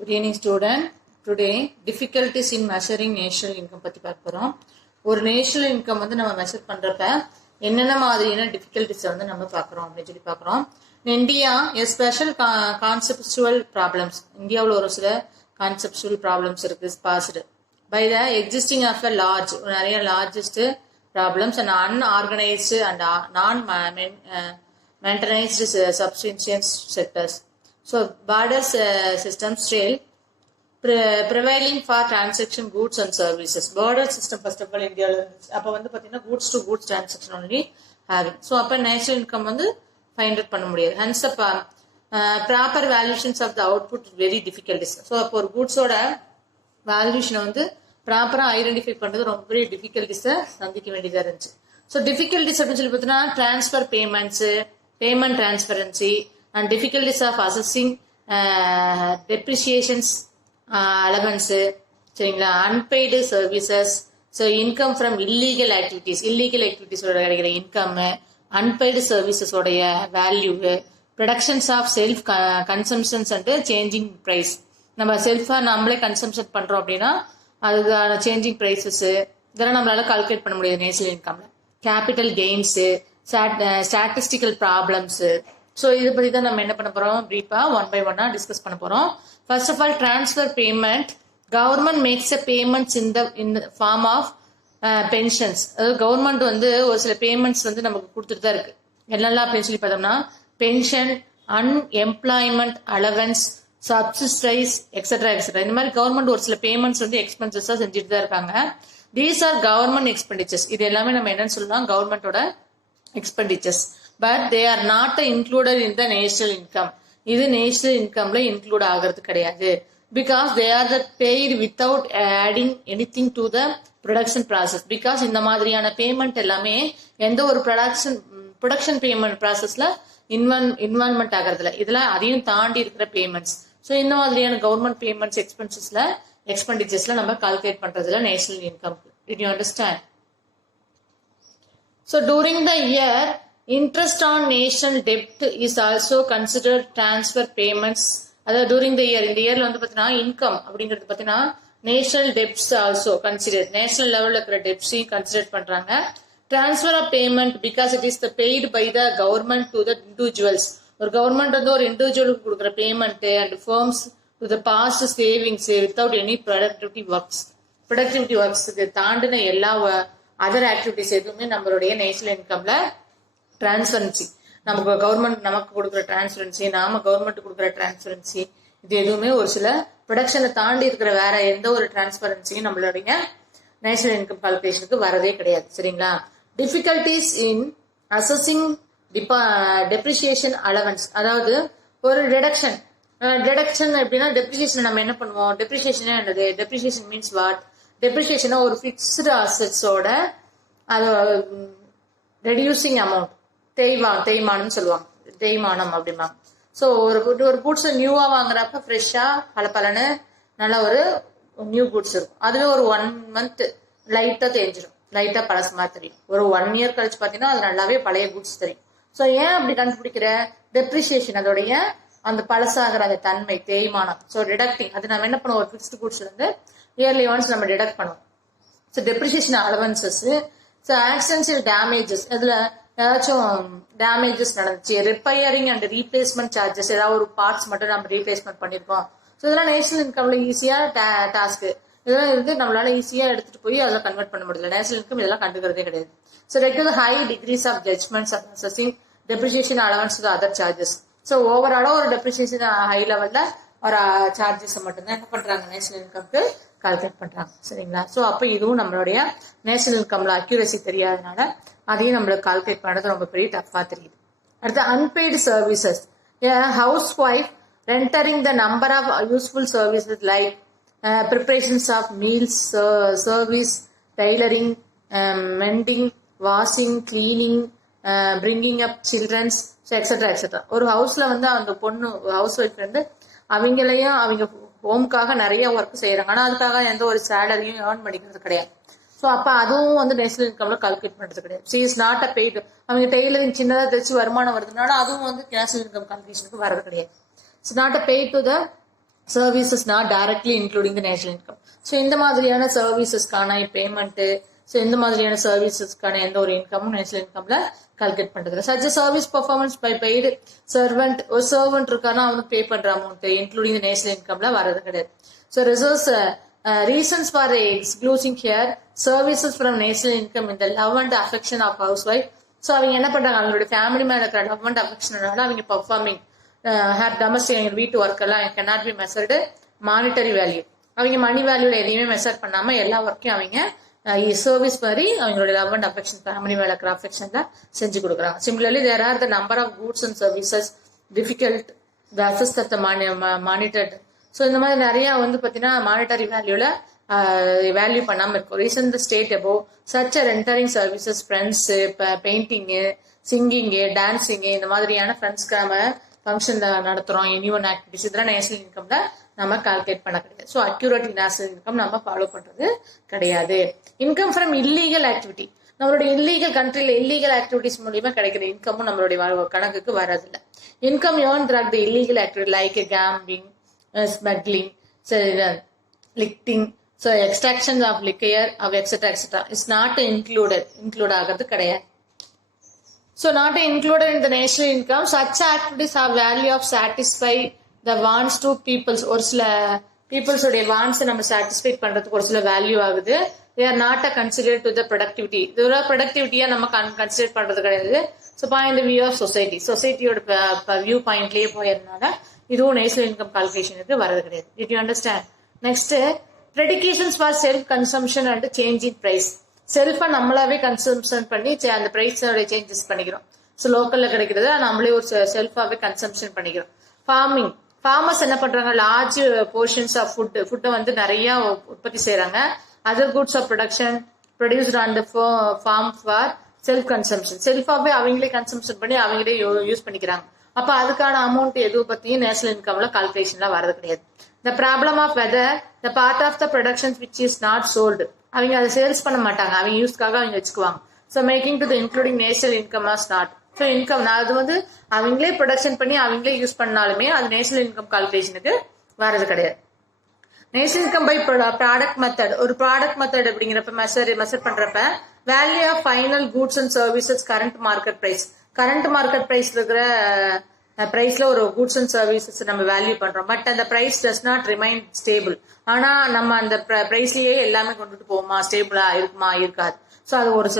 Good evening student. Today difficulties in measuring national income பத்தி பார்க்க போறோம். ஒரு national income வந்து நம்ம மெஷர் பண்றப்ப என்னென்ன மாதிரியான difficulties வந்து நம்ம பார்க்கறோம் அப்படி சொல்லி பார்க்கறோம். In India, a special conceptual problems. இந்தியாவுல ஒரு சில conceptual problems இருக்கு passed by the existing of a large நிறைய largest problems and unorganized and non-maintained subsistence sectors. So border system still prevailing for transaction goods and services. Border system first of all India அப்ப வந்து பாத்தீங்கன்னா goods to goods transaction only having. So அப்ப national income வந்து find out பண்ண முடியாது. Hence the proper valuations of the output very difficult. So அப்ப ஒரு goods ஓட valuation வந்து ப்ராப்பரா ஐடென்டிஃபை பண்றது ரொம்ப பெரிய டிஃபிகல்டிஸை சந்திக்க வேண்டியதா இருந்துச்சு. ஸோ டிஃபிகல்டிஸ் அப்படின்னு சொல்லி பார்த்தீங்கன்னா transfer payments, payment transparency and difficulties of assessing depreciations allowance சரிங்களா, unpaid services, so income from illegal activities ஓட கிடைக்கிற இன்கம், unpaid services உடைய value, productions of self consumptions and changing price. நம்ம செல்ஃபா நம்மளே கன்சம்ஷன் பண்றோம் அப்படின்னா அதுக்கான சேஞ்சிங் பிரைசஸ் இதெல்லாம் நம்மளால கால்குலேட் பண்ண முடியாது நேஷனல் இன்கம்ல. Capital gains, statistical problems. So இதை பத்தி தான் நம்ம என்ன பண்ண போறோம், பிரீஃபா ஒன் பை ஒன்னா டிஸ்கஸ் பண்ண போறோம். First of all transfer payment. Government makes a payments in the form of pensions. அதாவது கவர்மெண்ட் வந்து ஒரு சில பேமெண்ட்ஸ் வந்து நமக்கு கொடுத்துட்டு தான் இருக்கு. என்னெல்லாம் அப்படின்னு சொல்லி பார்த்தோம்னா pension, unemployment allowance, subsidise etcetera etcetera. இந்த மாதிரி கவர்மெண்ட் ஒரு சில பேமெண்ட்ஸ் வந்து எக்ஸ்பென்சஸா செஞ்சுட்டு தான் இருக்காங்க. These are government expenditures. இது எல்லாமே நம்ம என்னன்னு சொல்லலாம், கவர்மெண்டோட expenditures. But they are not included in the national income. இது நேஷனல் இன்கம்ல இன்க்ளூட் ஆகிறது கிடையாது. Because they are the paid without adding anything to the production process. Because இந்த மாதிரியான பேமெண்ட் எல்லாமே எந்த ஒரு ப்ரொடக்ஷன் பேமெண்ட் ப்ராசஸ்ல இன்வால்மெண்ட் ஆகிறதுல இதெல்லாம் அதையும் தாண்டி இருக்கிற பேமெண்ட்ஸ். ஸோ இந்த மாதிரியான கவர்மெண்ட் பேமெண்ட்ஸ் எக்ஸ்பெண்டிச்சர்ஸ்ல நம்ம கால்குலேட் பண்றதுல national income. Did you understand? So touring the year interest on national debt is also considered transfer payments. அதாவது டூரிங் த இயர், இந்த இயர்ல வந்து பாத்தீங்கன்னா இன்கம் அப்படிங்கிறது பாத்தீங்கன்னா national debts also consider, national லெவல்ல இருக்கிற டெப்ட்ஸையும் கன்சிடர் பண்றாங்க. Transfer of payment because it is the paid by the government to the individuals. ஒரு கவர்மெண்ட் வந்து ஒரு இண்டிவிஜுவலுக்கு கொடுக்குற payment and firms to the past savings without any productivity ஒர்க்ஸ்க்கு தாண்டின எல்லா அதர் ஆக்டிவிட்டிஸ் எதுவுமே நம்மளுடைய நேஷனல் இன்கம்ல டிரான்ஸ்பரன்சி, நமக்கு கவர்மெண்ட் நமக்கு கொடுக்குற டிரான்ஸ்பரன்சி, நாம கவர்மெண்ட் கொடுக்குற டிரான்ஸ்பரன்சி, இது எதுவுமே ஒரு சில ப்ரொடக்ஷனை தாண்டி இருக்கிற வேற எந்த ஒரு டிரான்ஸ்பரன்சியும் நம்மளுடைய நேஷனல் இன்கம் கால்குலேஷனுக்கு வரதே கிடையாது. சரிங்களா? டிஃபிகல்டிஸ் இன் அசஸிங் டெப்ரிசியேஷன் அலவன்ஸ். அதாவது ஒரு டிடக்ஷன் எப்படின்னா டெப்ரிசியேஷன் நம்ம என்ன பண்ணுவோம், டெப்ரிசியேஷன் என்னது, டெப்ரிசியேஷன் மீன்ஸ் வாட், டெப்ரிசியேஷன் ஒரு ஃபிக்ஸ்டு அசெட்ஸோட அது ரெடியூசிங் அமௌண்ட், தேய்மானம் சொல்லுவாங்க, தேய்மானம் அப்படிமா. ஸோ ஒரு குட்ஸ் நியூவா வாங்குறப்ப ஃப்ரெஷ்ஷா பலன்னு நல்ல ஒரு நியூ குட்ஸ் இருக்கும். அதுவே ஒரு 1 month லைட்டா தேஞ்சிடும், லைட்டா பழசு மாதிரி தெரியும். ஒரு 1 year கழிச்சு பாத்தீங்கன்னா அது நல்லாவே பழைய குட்ஸ் தெரியும். ஸோ ஏன் அப்படி கண்டுபிடிக்கிற, டெப்ரிசியேஷன் அதோடைய அந்த பழசாகிற அந்த தன்மை, தேய்மானம். ஸோ டிடக்டிங் அது நம்ம என்ன பண்ணுவோம், ஒரு ஃபிக்ஸ்டு குட்ஸ்ல இருந்து இயர்லி ஒன்ஸ் நம்ம டிடக்ட் பண்ணுவோம். So depreciation allowances. So accidental damages, இதுல ஏதாச்சும் டேமேஜஸ் நடந்துச்சு, ரிப்பேரிங் அண்ட் ரீப்ளேஸ்மெண்ட் சார்ஜஸ், ஏதாவது ஒரு பார்ட்ஸ் மட்டும் நம்ம ரீப்ளேஸ்மெண்ட் பண்ணிருக்கோம். ஸோ இதெல்லாம் நேஷனல் இன்கம்ல ஈஸியா டாஸ்க், இதெல்லாம் இருந்து நம்மளால ஈஸியா எடுத்துட்டு போய் அதெல்லாம் கன்வெர்ட் பண்ண முடியல. நேஷனல் இன்கம் இதெல்லாம் கண்டுக்கிறதே கிடையாது. So regular high degrees of judgements of assessing depreciation allowance other charges. So ஓவராலா ஒரு டெப்ரிசியேஷன் ஹை லெவல்ல ஒரு சார்ஜஸ் மட்டும்தான் என்ன பண்றாங்க நேஷனல் இன்கம்க்கு கால்குலேட் பண்றாங்க. சரிங்களா? ஸோ அப்ப இதுவும் நம்மளுடைய நேஷனல் இன்கம்ல அக்யூரசி தெரியாதனால அதையும் நம்மளுக்கு கால்குலேட் பண்றது ரொம்ப பெரிய டஃபா தெரியுது. அடுத்து unpaid services. Housewife rendering the number of useful services like preparations of meals, service, tailoring, mending, washing, cleaning, bringing up childrens, etcetera etcetera. ஒரு ஹவுஸ்ல வந்து அந்த பொண்ணு ஹவுஸ் ஒய்ஃப் வந்து அவங்களையும் அவங்க ஹோம்காக நிறைய ஒர்க் செய்யறாங்க. ஆனா அதுக்காக எந்த ஒரு சேலரியும் ஏர்ன் பண்ணிக்கிறது கிடையாது. ஸோ அப்ப அதுவும் வந்து நேஷனல் இன்கம்ல கால்குலேட் பண்றது கிடையாது. C is not a paid. அவங்க டெய்லரிங் சின்னதா தைச்சு வருமானம் வருதுனால அதுவும் வந்து நேஷனல் இன்கம் கால்குலேஷனுக்கு வரது கிடையாது. It's not a paid to the services not directly including the national income. So இந்த மாதிரியான சர்வீசஸ்க்கான பேமெண்ட், ஸோ இந்த மாதிரியான சர்வீசஸ்க்கான எந்த ஒரு இன்கமும் நேஷனல் இன்கம்ல கால்குலேட் பண்றது. Such service performance by paid servant, ஒரு சர்வெண்ட் இருக்கானா அவனுக்கு பே பண்ற அமௌண்ட் இன்க்ளூடிங் த நேஷனல் இன்கம்ல வர்றது கிடையாது. So reserves reasons for excluding here services from national income இந்த love and affection of housewife. So அவங்க என்ன பண்றாங்க, அவங்களோட ஃபேமிலி மேல இருக்கிற லவ் அண்ட் அஃபெக்ஷனால அவங்க பர்ஃபார்மிங் டொமஸ்டிக் வீட்டு ஒர்க் எல்லாம் cannot be measured monetary value. அவங்க மணி வேல்யூல எதையுமே மெஷர் பண்ணாம எல்லா ஒர்க்கையும் அவங்க சர்வீஸ் மாதிரி அவங்களோட லவ் அண்ட் அஃபெக்ஷன் ஃபேமிலி மேல இருக்கிற அஃபெக்ஷன்ல செஞ்சு கொடுக்குறாங்க. Similarly there are the number of goods and services difficult the assess of the monitored. So இந்த மாதிரி நிறைய பாத்தீங்கன்னா மானிட்டரி வேல்யூல வேல்யூ பண்ணாம இருக்கும். Reason the state above such rendering services friends, painting, singing, dancing, இந்த மாதிரியான ஃப்ரெண்ட்ஸ்க்கு நம்ம ஃபங்க்ஷன்ல நடத்துறோம், எனிவன் ஆக்டிவிட்டிஸ், இதெல்லாம் நேஷனல் இன்கம்ல நம்ம கால்குலேட் பண்ண கிடையாது. ஸோ அக்யூரேட் நேஷனல் இன்கம் நம்ம ஃபாலோ பண்றது கிடையாது. இன்கம் ஃப்ரம் இல்லீகல் ஆக்டிவிட்டி, நம்மளுடைய இல்லீகல் கண்ட்ரில இல்லீகல் ஆக்டிவிட்டிஸ் மூலியமா கிடைக்கிற இன்கமும் நம்மளுடைய கணக்குக்கு வரதில்லை. Income earn through the illegal activity like gambling, smuggling, லிக்டிங், so extraction of liquor of etcetera etcetera is not include ஆகிறது கிடையாது. So not included in the national income. Such activities have value of satisfy the wants to peoples. ஒரு சில peoples உடைய wants நம்ம satisfy பண்றதுக்கு ஒரு சில வேல்யூ ஆகுது. They are not considered to the productivity. இதோட ப்ரொடக்டிவிட்டியா நம்ம கன்சிடர் பண்றது கிடையாது. So point view of society, சொசைட்டியோட வியூ பாயிண்ட்லயே போயிருந்தால இதுவும் நேஷனல் இன்கம் கால்குலேஷனுக்கு வரது கிடையாது. Did you understand? Next predications for self consumption and change in price. செல்ஃபா நம்மளாவே கன்சம்ஷன் பண்ணி அந்த பிரைஸோட சேஞ்சஸ் பண்ணிக்கிறோம். ஸோ லோக்கல்ல கிடைக்கிறத நம்மளே ஒரு செல்ஃபாவே கன்சம்ஷன் பண்ணிக்கிறோம். ஃபார்மிங், ஃபார்மர்ஸ் என்ன பண்றாங்க, லார்ஜ் போர்ஷன்ஸ் ஆஃப் ஃபுட்டை நிறைய உற்பத்தி செய்யறாங்க. Other goods of production produced on the farm for self consumption, செல்ஃபாவே அவங்களே கன்சம்ஷன் பண்ணி அவங்களே யூஸ் பண்ணிக்கிறாங்க. அப்ப அதுக்கான அமௌண்ட் எதுவும் பத்தியும் நேஷனல் இன்கம்ல கால்குலேஷன்ல வரது கிடையாது. The problem of whether the part of the production which is not sold, அவங்க அதை சேல்ஸ் பண்ண மாட்டாங்க, அவங்க யூஸ்க்காக அவங்க வச்சுக்குவாங்க. So making to the including national income as not. So income அது அவங்களே ப்ரொடக்ஷன் பண்ணி அவங்களே யூஸ் பண்ணாலுமே அது நேஷனல் இன்கம் கால்குலேஷனுக்கு வரது கிடையாது. National income by product method, ஒரு ப்ராடக்ட் மெத்தட் அப்படிங்கிறப்ப மெஷர் பண்றப்ப value of final goods and services current market price, current market price இருக்கிற பிரைஸ்ல ஒரு கூட்ஸ் அண்ட் சர்வீசஸ் நம்ம வேல்யூ பண்றோம். பட் அந்த price does not remain stable. ஆனா நம்ம அந்த பிரைஸ்லயே எல்லாமே கொண்டுட்டு போவோமா, ஸ்டேபிளா இருக்குமா, இருக்காது. ஸோ அது ஒரு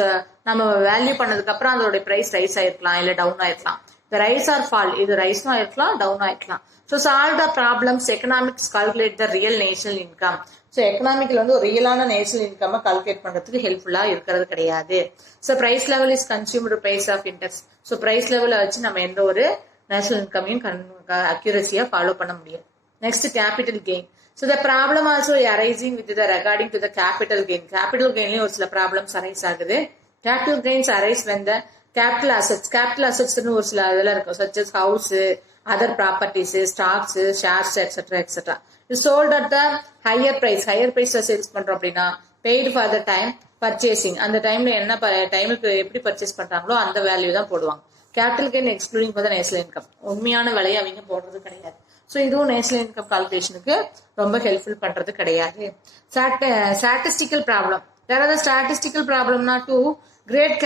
நம்ம வேல்யூ பண்ணதுக்கு அப்புறம் அதோட பிரைஸ் ரைஸ் ஆயிருக்கலாம், இல்ல டவுன் ஆயிருக்கலாம். இந்த ரைஸ் ஆர் ஃபால், இது ரைஸும் ஆயிருக்கலாம், டவுன் ஆயிருக்கலாம். So solve the problems economics calculate the real national income. So எக்கனாமிக்ல ஒரு ரியலான நேஷனல் இன்கம் கால்குலேட் பண்றதுக்கு ஹெல்ப்ஃபுல்லா இருக்கிறது கிடையாது. So price level is consumer price of index. So price லெவலை வச்சு நம்ம எந்த ஒரு நேஷனல் இன்கமையும் அக்யூரஸியா ஃபாலோ பண்ண முடியும். Next capital gain. So the problem also arising with the regarding to the capital gain. Capital கெயின்லயும் ஒரு சில ப்ராப்ளம்ஸ் அரைஸ் ஆகுது. Capital gains arise when the capital assets ஒரு சில இதெல்லாம் இருக்கும், such as house, other properties, stocks, shares etcetera sold at the higher பிரைஸ்ல sales பண்றோம் அப்படின்னா paid for the time purchasing, அந்த டைம்ல என்ன டைமுக்கு எப்படி பர்ச்சேஸ் பண்றாங்களோ அந்த வேல்யூ தான் போடுவாங்க. Capital gain excluding for the national income, உண்மையான விலையை அவங்க போடுறது கிடையாது. ஸோ இதுவும் நேஷனல் இன்கம் கால்குலேஷனுக்கு ரொம்ப ஹெல்ப்ஃபுல் பண்றது கிடையாது. ஸ்டாட்டிஸ்டிக்கல் ப்ராப்ளம், வேற ஏதாவது ஸ்டாட்டிஸ்டிக்கல் ப்ராப்ளம்னா to great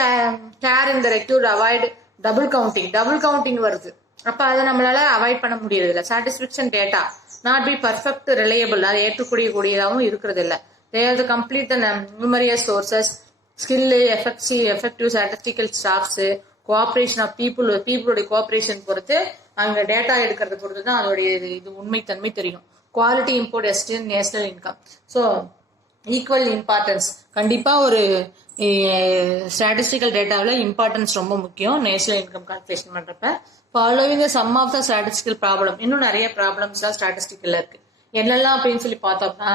care in the ரெக்யூட் அவாய்ட் டபுள் கவுண்டிங் வருது. அப்ப அதை நம்மளால அவாய்ட் பண்ண முடியறது இல்லை. Satisfaction data not be perfect reliable, அதை ஏற்றுக்கூடியதாகவும் இருக்கிறது இல்லை. They are the complete the numerous sources, skill, effective statistical staffs, cooperation of பீப்புளுடைய கோஆபரேஷன் பொறுத்து அங்க டேட்டா எடுக்கிறத பொறுத்து தான் அதோடைய இது உண்மைத்தன்மை தெரியும். குவாலிட்டி இம்போர்ட் எஸ்டின் national income. So equal importance, கண்டிப்பா ஒரு ஸ்டாட்டிஸ்டிக்கல் டேட்டாவில் இம்பார்ட்டன்ஸ் ரொம்ப முக்கியம் நேஷனல் இன்கம் கால்குலேஷன் பண்றப்ப. Following some of the statistical problem, இன்னும் நிறைய ப்ராப்ளம்ஸ் எல்லாம் ஸ்டாட்டிஸ்டிக்கல்ல இருக்கு. என்னெல்லாம் அப்படின்னு சொல்லி பார்த்தோம்னா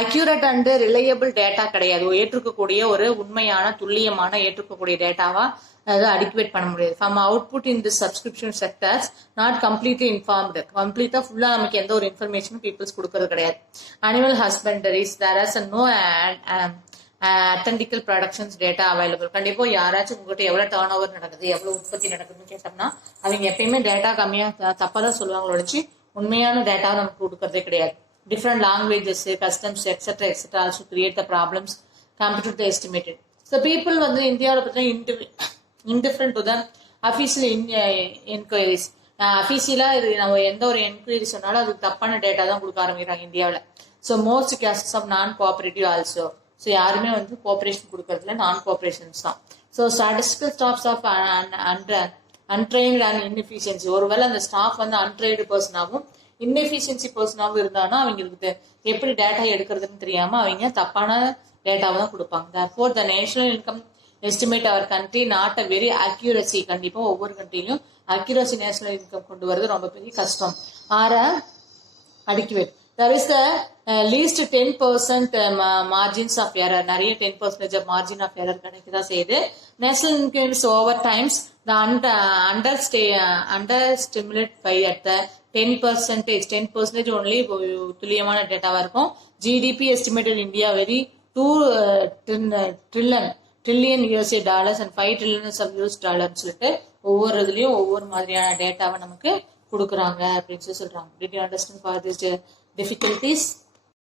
அக்யூரேட் அண்ட் ரிலையபிள் டேட்டா கிடையாது, ஏற்றுக்கக்கூடிய ஒரு உண்மையான துல்லியமான ஏற்றுக்கக்கூடிய டேட்டாவா அதை அடிக்குவேட் பண்ண முடியாது. From output in the subscription sectors not completely informed, கம்ப்ளீட்டா ஃபுல்லா நமக்கு எந்த ஒரு இன்ஃபர்மேஷனும் பீப்புள்ஸ் கொடுக்கறது கிடையாது. Animal husbandries there as no authentical productions data available. கண்டிப்பா யாராச்சும் உங்ககிட்ட எவ்வளவு டர்ன் ஓவர் நடக்குது, எவ்வளவு உற்பத்தி நடக்குதுன்னு கேட்டோம்னா அவங்க எப்பயுமே டேட்டா கம்மியா தப்பா தான் சொல்லுவாங்க ஒழிச்சு உண்மையான டேட்டாவை நமக்கு கொடுக்கறதே கிடையாது. Different languages, customs etcetera etcetera also create the problems computer to estimated. So people வந்து இந்தியாவில் பார்த்தீங்கன்னா indifferent to the official enquiries. அஃபீஷியலாக இது நம்ம எந்த ஒரு என்கொயரி சொன்னாலும் அதுக்கு தப்பான டேட்டா தான் கொடுக்க ஆரம்பிக்கிறாங்க இந்தியாவில். So most cases of non cooperative also. So யாருமே வந்து கோஆபரேஷன் கொடுக்கறதுல நான் கோஆபரேஷன்ஸ் தான். So statistical staffs of untrained and inefficiency. ஒருவேளை அந்த ஸ்டாஃப் வந்து அன்ட்ரெயின்டு பர்சனாகவும் இன்எஃபிஷியன்சி பர்சனாகவும் இருந்தானா அவங்களுக்கு எப்படி டேட்டா எடுக்கிறதுன்னு தெரியாம அவங்க தப்பான டேட்டாவை தான் கொடுப்பாங்க. therefore the national income estimate our country not a very accuracy. கண்டிப்பா ஒவ்வொரு கண்ட்ரிலையும் அக்யூரசி நேஷனல் இன்கம் கொண்டு வரது ரொம்ப பெரிய கஷ்டம். ஆற adequate. There is the least 10% margins of error. நிறைய 10% of margin of error கிடைக்கதான் செய்யுது. National income is over times the underestimate by at the 10% only துல்லியமான டேட்டாவா இருக்கும். GDP estimated India very 2 trillion USA dollars and 5 trillion of US dollars சொல்லிட்டு ஒவ்வொரு இதுலயும் ஒவ்வொரு மாதிரியான டேட்டாவை நமக்கு கொடுக்குறாங்க அப்படின்னு சொல்றாங்க. Did you understand for these difficulties?